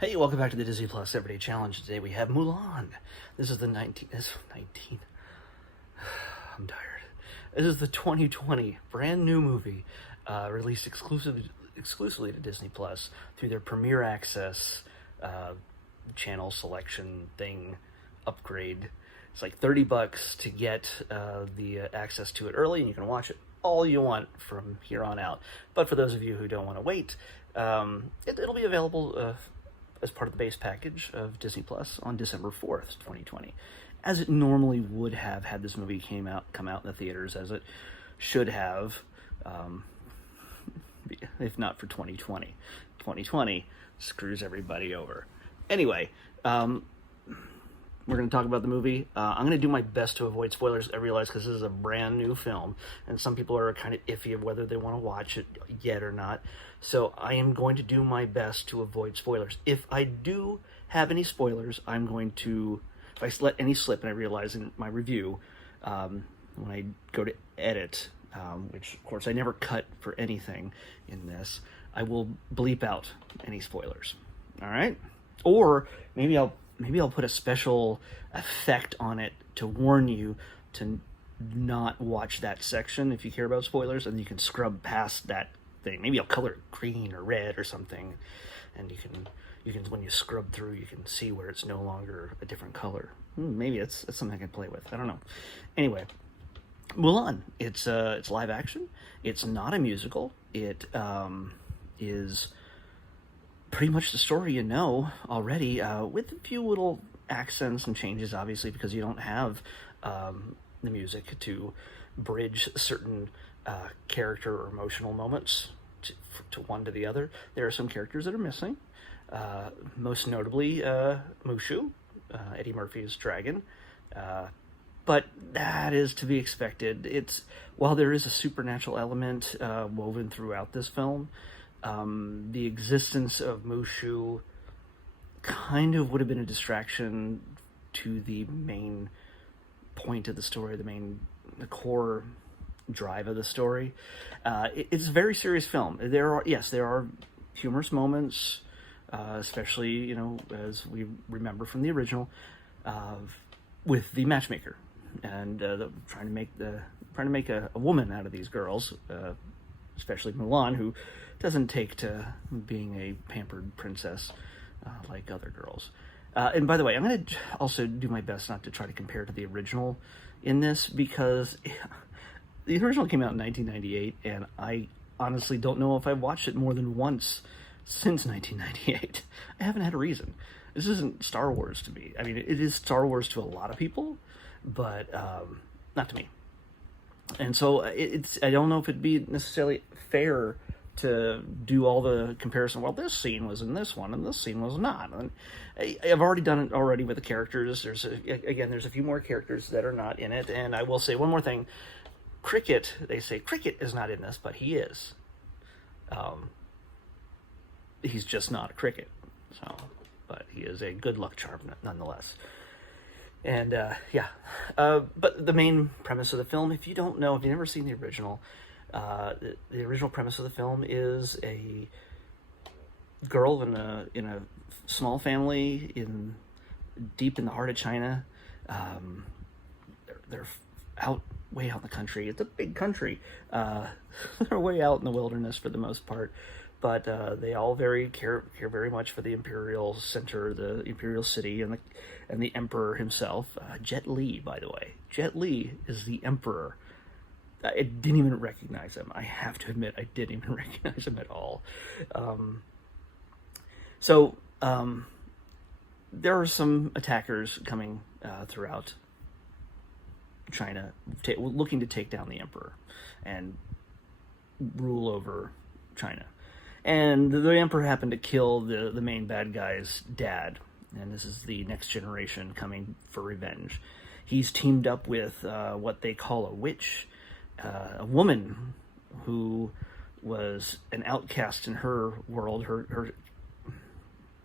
Hey, welcome back to the Disney Plus Everyday Challenge. Today we have Mulan. This is the 19. I'm tired. This is the 2020 brand new movie, released exclusively to Disney Plus through their Premier Access channel selection thing upgrade. It's like $30 to get the access to it early, and you can watch it all you want from here on out. But for those of you who don't want to wait, it'll be available as part of the base package of Disney Plus on December 4th, 2020, as it normally would have had this movie come out in the theaters, as it should have, if not for 2020. 2020 screws everybody over. Anyway, we're going to talk about the movie. I'm going to do my best to avoid spoilers, I realize, because this is a brand new film, and some people are kind of iffy of whether they want to watch it yet or not. So I am going to do my best to avoid spoilers. If I do have any spoilers, I'm going to, if I let any slip, and I realize in my review, when I go to edit, which of course I never cut for anything in this, I will bleep out any spoilers. All right? Or maybe I'll put a special effect on it to warn you to not watch that section if you care about spoilers, and you can scrub past that thing. Maybe I'll color it green or red or something, and you can when you scrub through, you can see where it's no longer a different color. Maybe it's something I can play with. I don't know. Anyway, Mulan. It's live action. It's not a musical. It is pretty much the story you know already, with a few little accents and changes, obviously, because you don't have the music to bridge certain character or emotional moments to one to the other. There are some characters that are missing, most notably Mushu, Eddie Murphy's dragon, but that is to be expected. While there is a supernatural element woven throughout this film, the existence of Mushu kind of would have been a distraction to the main point of the story, the core drive of the story. It's a very serious film. There are humorous moments, especially, as we remember from the original, with the matchmaker and trying to make a woman out of these girls, especially Mulan, who doesn't take to being a pampered princess like other girls. And by the way, I'm going to also do my best not to try to compare to the original in this, because the original came out in 1998, and I honestly don't know if I've watched it more than once since 1998. I haven't had a reason. This isn't Star Wars to me. I mean, it is Star Wars to a lot of people, but not to me. And so I don't know if it'd be necessarily fair to do all the comparison. Well, this scene was in this one, and this scene was not. And I've already done it already with the characters. There's a few more characters that are not in it. And I will say one more thing. Cricket, they say Cricket is not in this, but he is. He's just not a cricket. So, but he is a good luck charm nonetheless. And but the main premise of the film, if you've never seen the original, the original premise of the film is a girl in a small family deep in the heart of China. They're way out in the country. It's a big country. They're way out in the wilderness for the most part, but they all care very much for the imperial center, the imperial city, and the emperor himself. Jet Li, by the way. Jet Li is the emperor. I didn't even recognize him. I have to admit, I didn't even recognize him at all. There are some attackers coming throughout China, looking to take down the emperor and rule over China. And the emperor happened to kill the main bad guy's dad, and this is the next generation coming for revenge. He's teamed up with what they call a witch, a woman who was an outcast in her world, her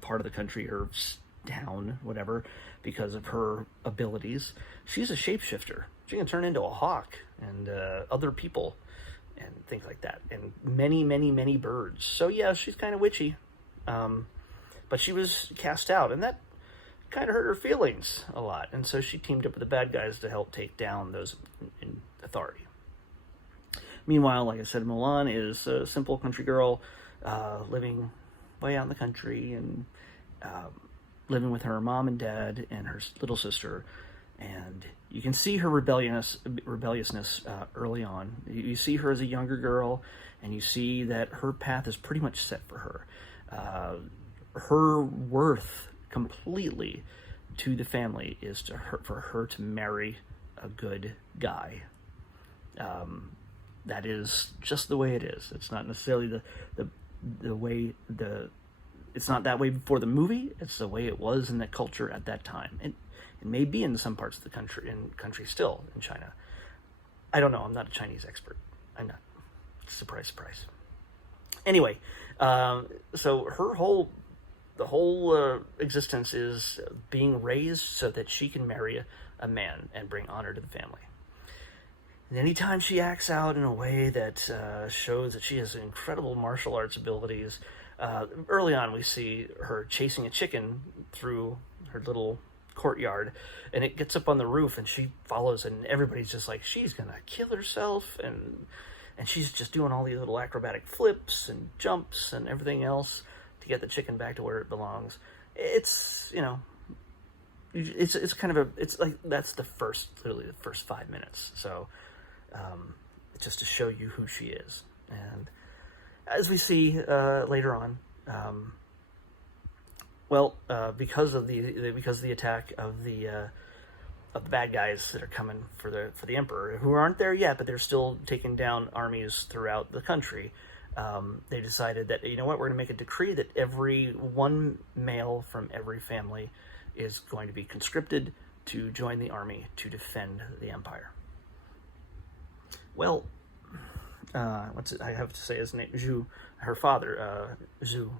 part of the country, her town, whatever, because of her abilities. She's a shapeshifter. She can turn into a hawk and other people and things like that, and many, many, many birds. So yeah, she's kind of witchy. but she was cast out, and that kind of hurt her feelings a lot. And so she teamed up with the bad guys to help take down those in authority. Meanwhile, like I said, Mulan is a simple country girl living way out in the country and living with her mom and dad and her little sister. And you can see her rebelliousness early on. You see her as a younger girl, and you see that her path is pretty much set for her. Her worth completely to the family is for her to marry a good guy. That is just the way it is. It's not necessarily the way it's not that way before the movie. It's the way it was in the culture at that time. And it may be in some parts of the country still in China. I don't know. I'm not a Chinese expert. I'm not. Surprise, surprise. Anyway, so the whole existence is being raised so that she can marry a man and bring honor to the family. And anytime she acts out in a way that shows that she has incredible martial arts abilities, early on we see her chasing a chicken through her little courtyard, and it gets up on the roof, and she follows, and everybody's just like, she's gonna kill herself, and she's just doing all these little acrobatic flips and jumps and everything else to get the chicken back to where it belongs. It's, it's kind of it's like, that's literally the first 5 minutes. So, just to show you who she is. And as we see later on, because of the attack of the bad guys that are coming for the emperor, who aren't there yet, but they're still taking down armies throughout the country. They decided that, you know what, we're going to make a decree that every one male from every family is going to be conscripted to join the army to defend the empire. Well, I have to say his name, Zhu, her father, Zhu.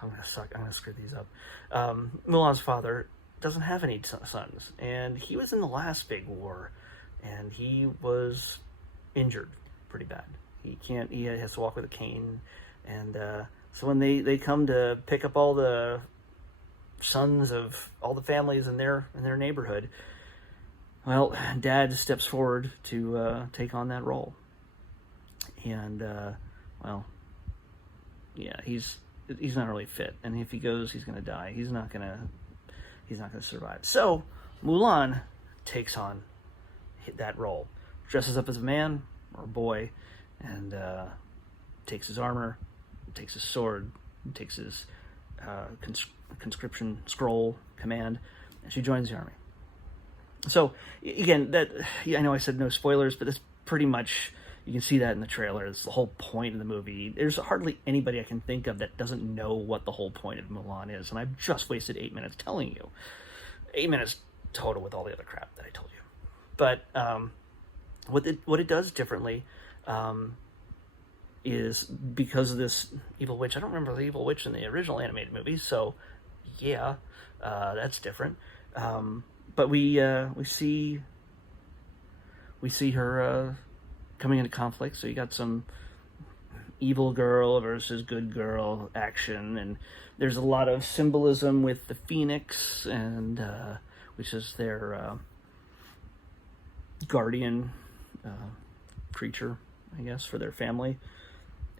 I'm gonna screw these up. Mulan's father doesn't have any sons, and he was in the last big war, and he was injured pretty bad. He has to walk with a cane, and so when they come to pick up all the sons of all the families in their neighborhood, well, Dad steps forward to take on that role, and he's not really fit, and if he goes, he's gonna die. He's not gonna survive. So Mulan takes on that role, dresses up as a man or a boy, and takes his armor, takes his sword, takes his conscription scroll command, and she joins the army. So again, I know I said no spoilers, but that's pretty much, you can see that in the trailer. It's the whole point of the movie. There's hardly anybody I can think of that doesn't know what the whole point of Mulan is, and I've just wasted 8 minutes telling you. 8 minutes total with all the other crap that I told you. But what it does differently is, because of this evil witch. I don't remember the evil witch in the original animated movie, so yeah, that's different. But we see her coming into conflict. So you got some evil girl versus good girl action, and there's a lot of symbolism with the phoenix, and which is their guardian creature, I guess, for their family.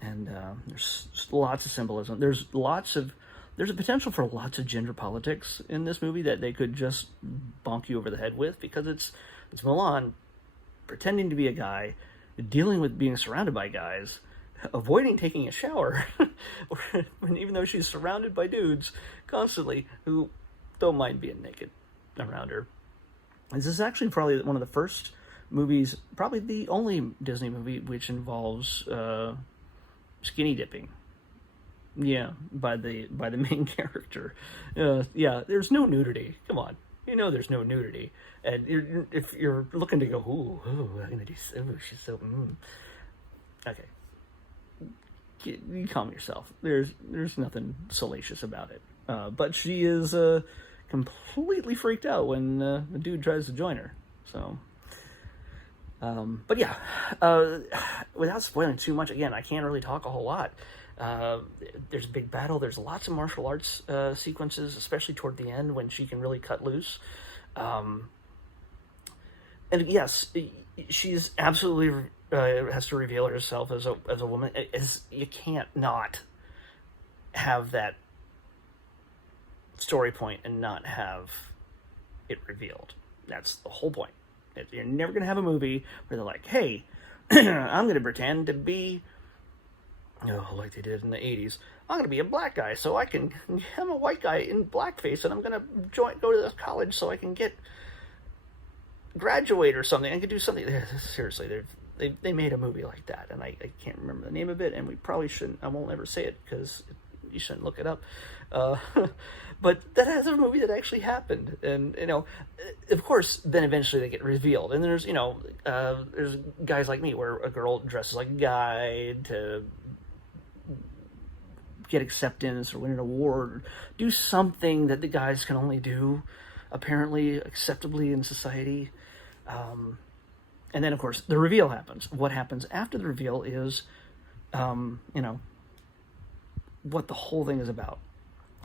And there's lots of symbolism. There's a potential for lots of gender politics in this movie that they could just bonk you over the head with, because it's Mulan pretending to be a guy, dealing with being surrounded by guys, avoiding taking a shower, even though she's surrounded by dudes constantly who don't mind being naked around her. This is actually probably one of the first movies, probably the only Disney movie, which involves skinny dipping. Yeah, by the main character. Yeah, there's no nudity. Come on, there's no nudity. And if you're looking to go, ooh, I'm gonna do. Ooh, she's so. Okay, you calm yourself. There's nothing salacious about it. But she is completely freaked out when the dude tries to join her. So. But yeah, without spoiling too much, again, I can't really talk a whole lot. There's a big battle. There's lots of martial arts sequences, especially toward the end when she can really cut loose. And yes, she's absolutely has to reveal herself as a woman. You can't not have that story point and not have it revealed. That's the whole point. You're never going to have a movie where they're like, hey, I'm going to pretend to be, like they did in the 80s. I'm going to be a black guy so I'm a white guy in blackface and I'm going to go to this college so I can graduate or something. I could do something. Seriously, they made a movie like that, and I can't remember the name of it, and we probably shouldn't. I won't ever say it because you shouldn't look it up. But that has a movie that actually happened, and of course, then eventually they get revealed. And there's there's guys like me where a girl dresses like a guy to get acceptance or win an award, or do something that the guys can only do, apparently acceptably in society. And then, of course, the reveal happens. What happens after the reveal is, what the whole thing is about.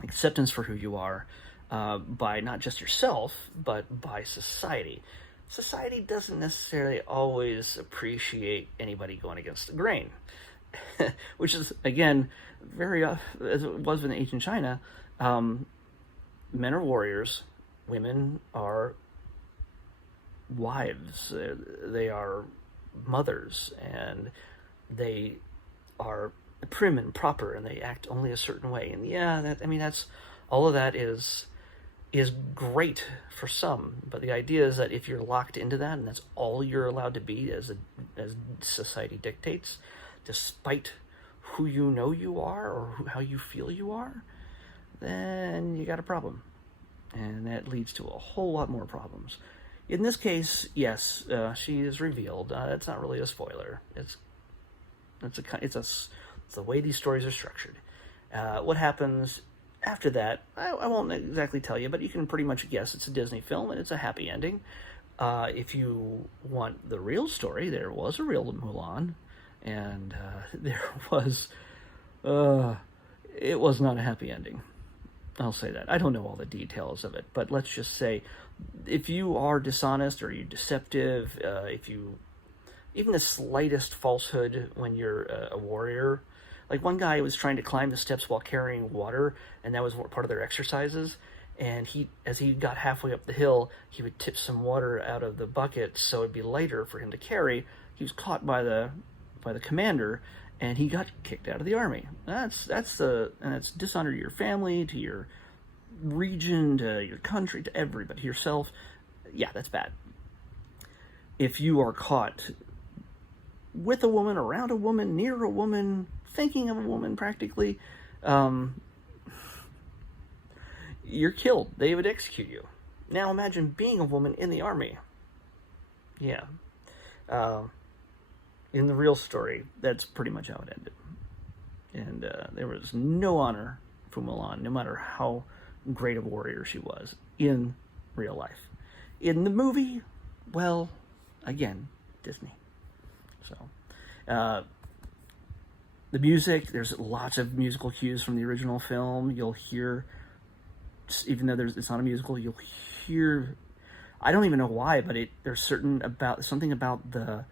Acceptance for who you are, by not just yourself, but by society. Society doesn't necessarily always appreciate anybody going against the grain, which is, again, very, as it was in ancient China, men are warriors, women are wives, they are mothers, and they are prim and proper, and they act only a certain way. And that's all of that is great for some, but the idea is that if you're locked into that and that's all you're allowed to be as society dictates, despite who you are or how you feel you are, then you got a problem, and that leads to a whole lot more problems. In this case, yes, she is revealed. That's not really a spoiler. It's the way these stories are structured. What happens after that, I won't exactly tell you, but you can pretty much guess. It's a Disney film, and it's a happy ending. If you want the real story, there was a real Mulan, and it was not a happy ending. I'll say that. I don't know all the details of it, but let's just say, if you are dishonest or you're deceptive, if you, even the slightest falsehood when you're a warrior, like one guy was trying to climb the steps while carrying water, and that was part of their exercises, and as he got halfway up the hill, he would tip some water out of the bucket so it'd be lighter for him to carry. He was caught by the commander, and he got kicked out of the army. That's dishonor to your family, to your region, to your country, to everybody, to yourself. Yeah, that's bad. If you are caught with a woman, around a woman, near a woman, thinking of a woman practically, you're killed. They would execute you. Now imagine being a woman in the army. Yeah. In the real story, that's pretty much how it ended. And there was no honor for Mulan, no matter how great a warrior she was in real life. In the movie, well, again, Disney. So, the music, there's lots of musical cues from the original film. You'll hear, even though it's not a musical, you'll hear, I don't even know why, but there's something about the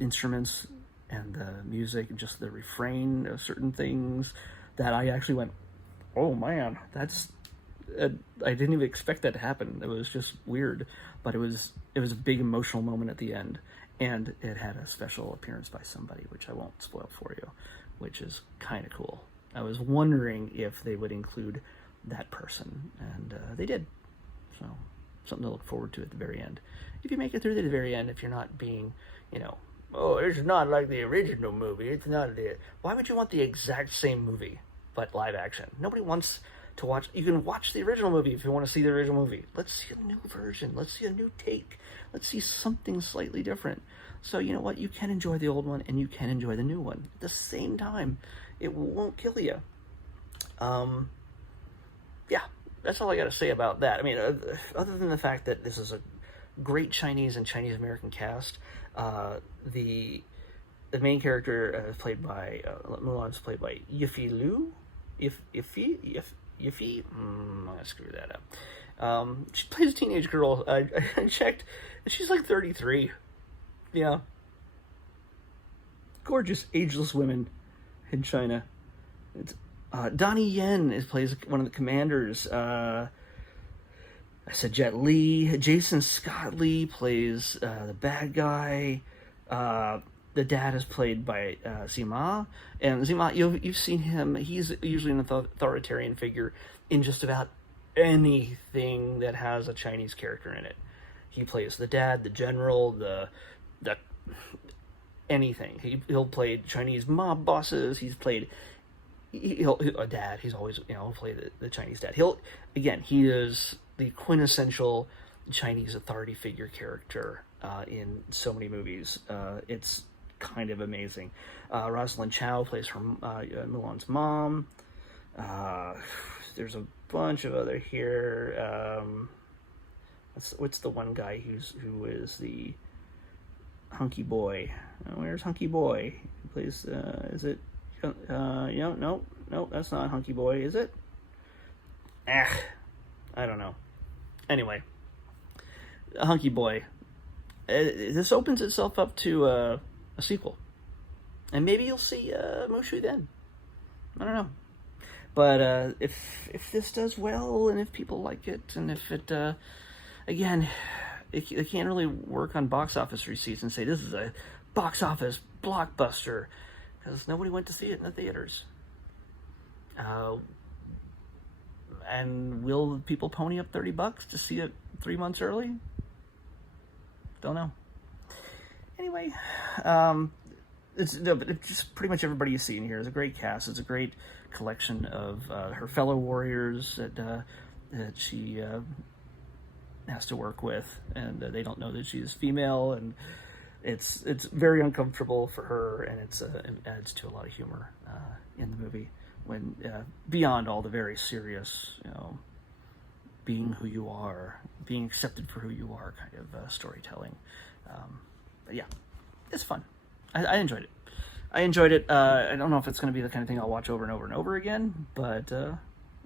instruments and the music and just the refrain of certain things that I actually went, oh man, that's I didn't even expect that to happen. It was just weird, but it was a big emotional moment at the end, and it had a special appearance by somebody, which I won't spoil for you, which is kind of cool. I was wondering if they would include that person, and they did. So something to look forward to at the very end. If you make it through to the very end, if you're not being, oh, it's not like the original movie. It's not it. Why would you want the exact same movie, but live action? Nobody wants to watch. You can watch the original movie if you want to see the original movie. Let's see a new version. Let's see a new take. Let's see something slightly different. So you know what? You can enjoy the old one and you can enjoy the new one at the same time. It won't kill you. Yeah, that's all I got to say about that. I mean, other than the fact that this is a great Chinese and Chinese American cast, the the main character is played by Mulan is played by Yifi Liu. Yifi. I'm gonna screw that up. She plays a teenage girl. I checked, and she's like 33. Yeah. Gorgeous, ageless women in China. It's Donnie Yen plays one of the commanders. I said Jet Li. Jason Scott Lee plays the bad guy. The dad is played by Zima. And Zima, you've seen him. He's usually an authoritarian figure in just about anything that has a Chinese character in it. He plays the dad, the general, the anything. He'll play Chinese mob bosses. He's played a dad. He's always he'll play the Chinese dad. He is the quintessential Chinese authority figure character in so many movies. It's kind of amazing. Rosalind Chow plays her Mulan's mom. There's a bunch of other here. What's the one guy who is the hunky boy? Where's hunky boy? He plays. Is it? No, that's not hunky boy, is it? I don't know. Anyway, hunky boy. This opens itself up to a sequel, and maybe you'll see Mushu then. I don't know, but if this does well, and if people like it, and if it again, it can't really work on box office receipts and say this is a box office blockbuster, because nobody went to see it in the theaters. And will people pony up $30 to see it 3 months early? Don't know. Anyway, it's just pretty much everybody you see in here is a great cast. It's a great collection of her fellow warriors that she has to work with, and they don't know that she is female, and it's very uncomfortable for her, and it adds to a lot of humor in the movie when beyond all the very serious, being who you are, being accepted for who you are kind of storytelling. But yeah, it's fun. I enjoyed it. I don't know if it's going to be the kind of thing I'll watch over and over and over again, but I'm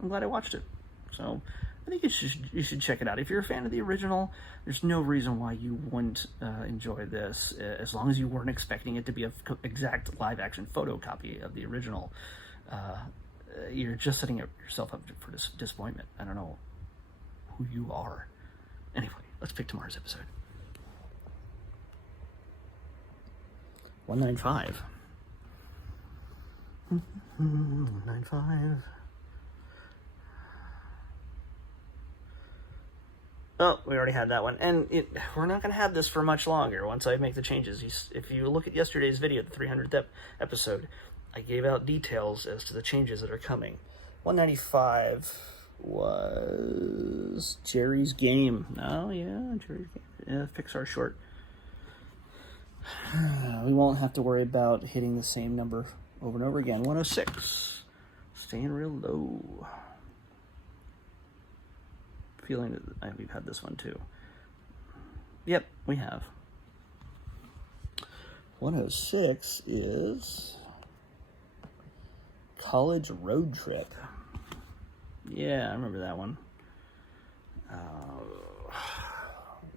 glad I watched it. So I think you should check it out. If you're a fan of the original, there's no reason why you wouldn't enjoy this, as long as you weren't expecting it to be an exact live-action photocopy of the original. You're just setting yourself up for disappointment. I don't know who you are. Anyway, let's pick tomorrow's episode. 195. 195. Oh, we already had that one. And we're not going to have this for much longer once I make the changes. If you look at yesterday's video, the 300th episode, I gave out details as to the changes that are coming. 195 was Jerry's Game. Oh, yeah, Jerry's Game. Yeah, Pixar short. We won't have to worry about hitting the same number over and over again. 106. Staying real low. Feeling that we've had this one too. Yep, we have. 106 is College Road Trip. Yeah, I remember that one.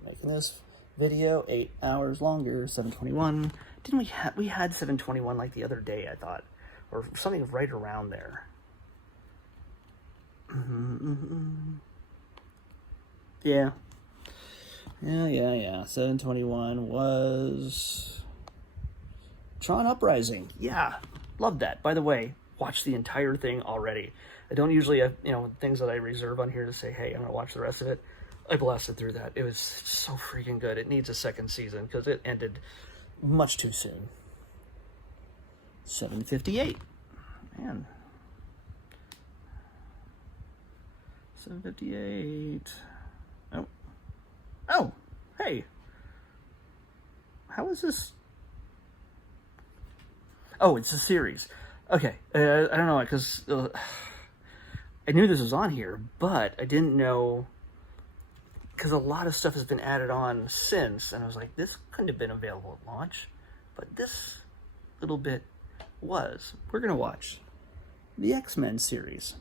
Making this video 8 hours longer, 7:21. Didn't we had 7:21 like the other day, I thought, or something right around there. Yeah. 7:21 was Tron Uprising. Yeah, loved that. By the way, watched the entire thing already. I don't usually have, things that I reserve on here to say, hey, I'm going to watch the rest of it. I blasted through that. It was so freaking good. It needs a second season because it ended much too soon. 7:58. Man. 7:58. Oh, hey. How is this? Oh, it's a series. Okay, I don't know, because I knew this was on here, but I didn't know, because a lot of stuff has been added on since, and I was like, this couldn't have been available at launch, but this little bit was we're going to watch the X-Men series.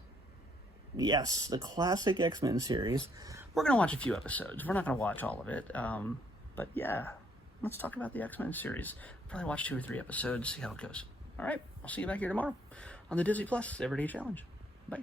Yes, the classic X-Men series. We're going to watch a few episodes. We're not going to watch all of it. But yeah, let's talk about the X-Men series. Probably watch 2 or 3 episodes, see how it goes. All right, I'll see you back here tomorrow on the Disney Plus Everyday Challenge. Bye.